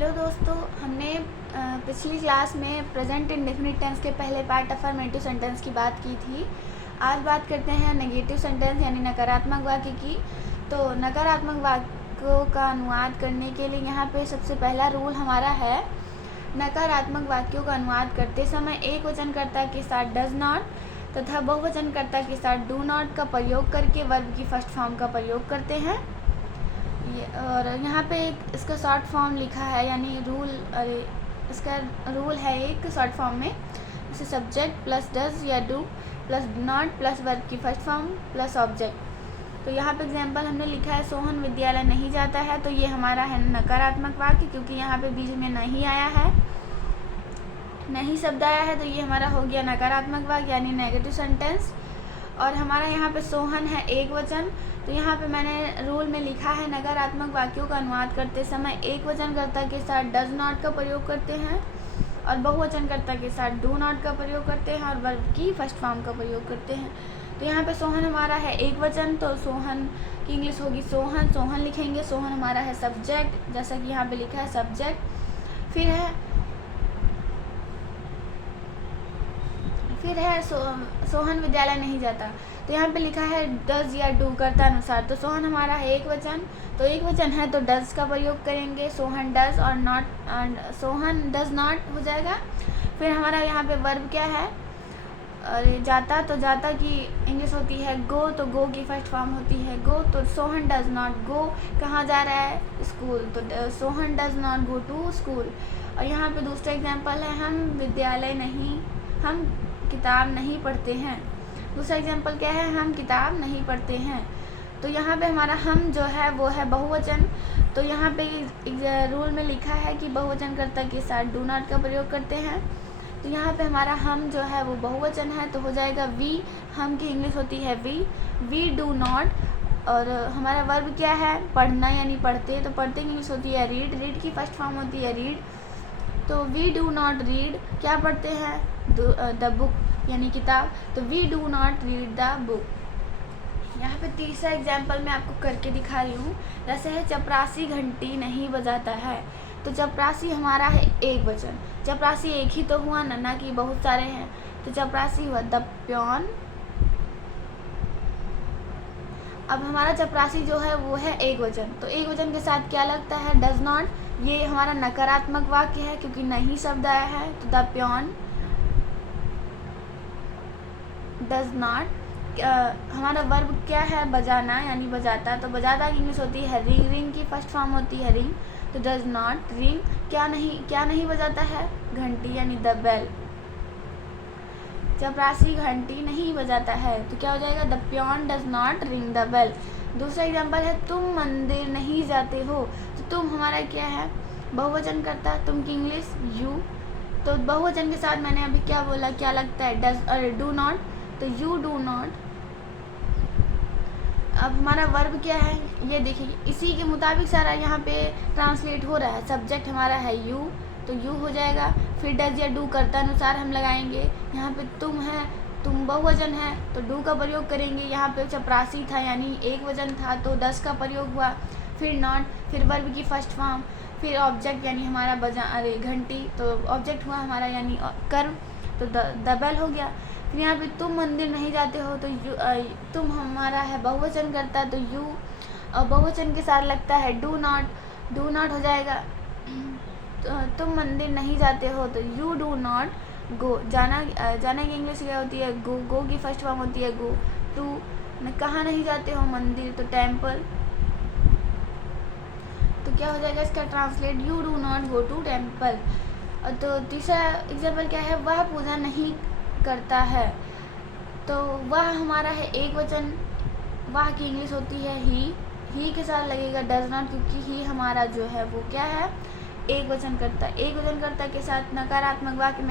Hello दोस्तों, हमने पिछली क्लास में प्रेजेंट इंडेफिनिट टेंस के पहले पार्ट अफर्मेटिव सेंटेंस की बात की थी। आज बात करते हैं नेगेटिव सेंटेंस यानी नकारात्मक वाक्य की। तो नकारात्मक वाक्यों का अनुवाद करने के लिए यहाँ पे सबसे पहला रूल हमारा है, नकारात्मक वाक्यों का अनुवाद करते समय एक वचनकर्ता के साथ डज नॉट तथा बहुवचनकर्ता के साथ डू नॉट का प्रयोग करके वर्ब की फर्स्ट फॉर्म का प्रयोग करते हैं। और यहाँ पे एक इसका शॉर्ट फॉर्म लिखा है, यानी इसका रूल है एक शॉर्ट फॉर्म में, जैसे सब्जेक्ट प्लस डज या do plus not plus verb की फर्स्ट फॉर्म प्लस ऑब्जेक्ट। तो यहाँ पे एग्जांपल हमने लिखा है, सोहन विद्यालय नहीं जाता है। तो ये हमारा है नकारात्मक वाक्य, क्योंकि यहाँ पे बीच में नहीं आया है, नहीं शब्द आया है, तो ये हमारा हो गया नकारात्मक वाक्य यानी नेगेटिव सेंटेंस। और हमारा यहाँ पे सोहन है एक वचन, तो यहाँ पे मैंने रूल में लिखा है, नकारात्मक वाक्यों का अनुवाद करते समय एक वचनकर्ता के साथ डज नॉट का प्रयोग करते हैं और बहुवचनकर्ता के साथ डू नॉट का प्रयोग करते हैं और वर्ब की फर्स्ट फॉर्म का प्रयोग करते हैं। तो यहाँ पे सोहन हमारा है एक वचन, तो सोहन की इंग्लिश होगी सोहन, सोहन लिखेंगे। सोहन हमारा है सब्जेक्ट, जैसा कि यहाँ पे लिखा है सब्जेक्ट। फिर है सोहन विद्यालय नहीं जाता, तो यहाँ पे लिखा है डज या डू कर्ता अनुसार। तो सोहन हमारा है एक वचन, तो एक वचन है तो डज का प्रयोग करेंगे, सोहन डज और नॉट सोहन डज नॉट हो जाएगा। फिर हमारा यहाँ पे वर्ब क्या है, और जाता, तो जाता की इंग्लिश होती है गो, तो गो की फर्स्ट फॉर्म होती है गो। तो सोहन डज नॉट गो, कहाँ जा रहा है, स्कूल, तो Sohan does not go to school. और यहाँ पे दूसरा एग्जाम्पल है, हम किताब नहीं पढ़ते हैं। दूसरा एग्जाम्पल क्या है, हम किताब नहीं पढ़ते हैं। तो यहाँ पे हमारा हम जो है वो है बहुवचन, तो यहाँ पे रूल में लिखा है कि बहुवचनकर्ता के साथ डू नॉट का प्रयोग करते हैं। तो यहाँ पे हमारा हम जो है वो बहुवचन है, तो हो जाएगा वी, हम की इंग्लिश होती है वी डू नॉट। और हमारा वर्ब क्या है, पढ़ना यानी पढ़ते, तो पढ़ते की इंग्लिश होती है रीड की फर्स्ट फॉर्म होती है रीड। तो वी डू नॉट रीड, क्या पढ़ते हैं, द बुक यानी किताब, तो we do not read the book. यहाँ पे तीसरा एग्जाम्पल मैं आपको करके दिखा रही हूँ, जैसे है चपरासी घंटी नहीं बजाता है। तो चपरासी हमारा है एक वचन, चपरासी एक ही तो हुआ ना कि बहुत सारे हैं, तो चपरासी हुआ द प्योन। अब हमारा चपरासी जो है वो है एक वचन, तो एक वचन के साथ क्या लगता है, डज नॉट। ये हमारा नकारात्मक वाक्य है क्योंकि नहीं शब्द आया है, तो द प्योन डज नॉट। हमारा वर्ब क्या है, बजाना यानी बजाता, तो बजाता की इंग्लिश होती है रिंग की फर्स्ट फॉर्म होती है रिंग, तो डज नॉट रिंग। क्या नहीं बजाता है, घंटी यानी द बेल। चपरासी घंटी नहीं बजाता है, तो क्या हो जाएगा, the peon does not ring the bell. दूसरा एग्जाम्पल है, तुम मंदिर नहीं जाते हो, तो तुम हमारा क्या है, बहुवचन करता, तुम की इंग्लिश यू। तो बहुवचन के साथ मैंने अभी क्या बोला, क्या लगता है, डज और डू नॉट, तो यू डू नॉट। अब हमारा वर्ब क्या है, ये देखिए, इसी के मुताबिक सारा यहाँ पे ट्रांसलेट हो रहा है। सब्जेक्ट हमारा है यू, तो यू हो जाएगा। फिर डज या डू कर्ता अनुसार हम लगाएंगे। यहाँ पे तुम है, तुम बहुवचन है तो डू का प्रयोग करेंगे। यहाँ पे चपरासी था यानी एक वचन था, तो डज का प्रयोग हुआ। फिर नॉट, फिर वर्ब की फर्स्ट फॉर्म, फिर ऑब्जेक्ट यानी हमारा घंटी, तो ऑब्जेक्ट हुआ हमारा यानी कर्म, तो द बेल हो गया। फिर यहाँ पे तुम मंदिर नहीं जाते हो, तो तुम हमारा है बहुवचन करता, तो यू, और बहुवचन के साथ लगता है डू नॉट हो जाएगा। तो तुम मंदिर नहीं जाते हो, तो यू डू नॉट गो। जाना की इंग्लिश क्या होती है, गो की फर्स्ट फॉर्म होती है गो। टू, कहाँ नहीं जाते हो, मंदिर, तो टेम्पल। तो क्या हो जाएगा इसका translate, you do not go to temple. तो तीसरा एग्जाम्पल क्या है, वह पूजा नहीं करता है, तो वह हमारा है एक वचन, वह की इंग्लिश होती है ही के साथ लगेगा डज नॉट, क्योंकि ही हमारा जो है वो क्या है, एक वचन करता। एक वचन करता के साथ नकारात्मक वाक्य में